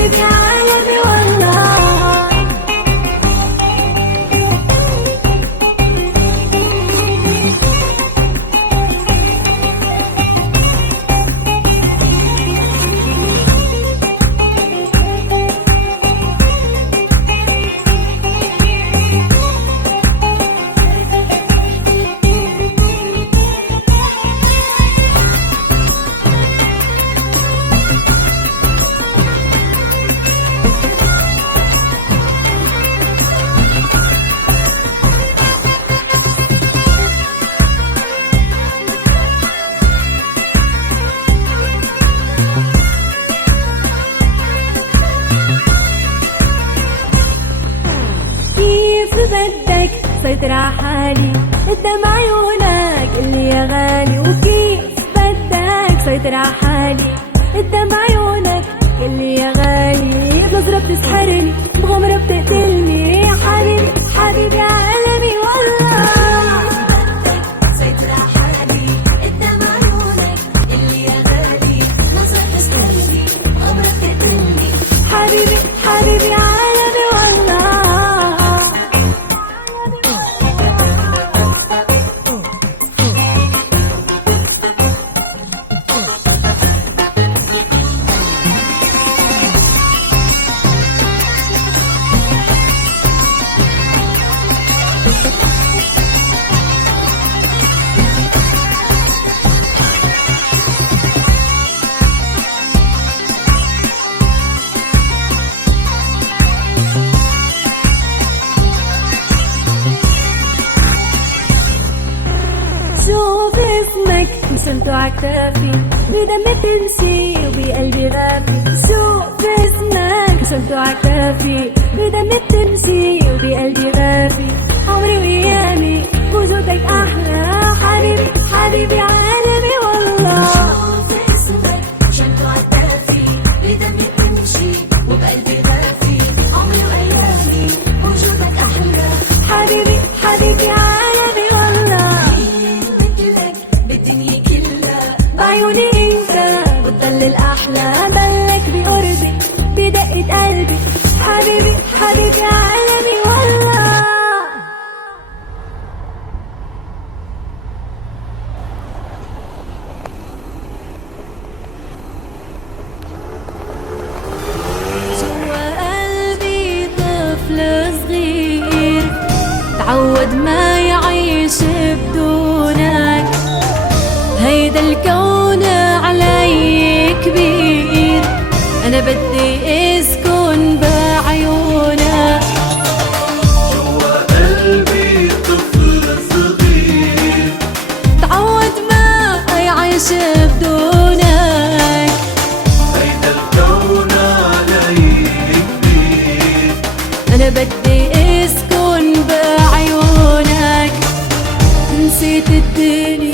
حبيبي عالمي والله. كيف بدك سيطر ع حالي قدام عيونك اللي يا غالي، وكيف بدك سيطر ع حالي قدام عيونك اللي يا غالي. بنظرة بتسحرني بغمرة بتقتلني، حبيبي حبيبي عالمي والله. سيطر ع حالي قدام عيونك اللي يا غالي، نظرة بتسحرني بغمرة بتقتلني، حبيبي حبيبي عالمي والله. شوف اسمك رسمته عكتافي، بدمك تمشي وبقلبي غافي. شوف اسمك رسمته عكتافي، بدمك تمشي وبقلبي غافي. عمري وايامي وجودك احلى، حبيبي حبيبي عالمي والله. شوف اسمك رسمته عكتافي، بدمك تمشي وبقلبي غافي. عمري وايامي وجودك احلى، حبيبي حبيبي عالمي والله. بعيوني انت بتضل الاحلى، ضلك بقربي بدقة قلبي، حبيبي حبيبي عالمي والله. جوا قلبي طفل صغير تعود ما يعيش بدونك، هيدا الكون علي كبير، أنا بدي أسكن بعيونك. جوا قلبي طفل صغير تعود ما يعيش بدونك، هيدا الكون علي كبير، أنا بدي أسكن بعيونك. نسيت الدنيا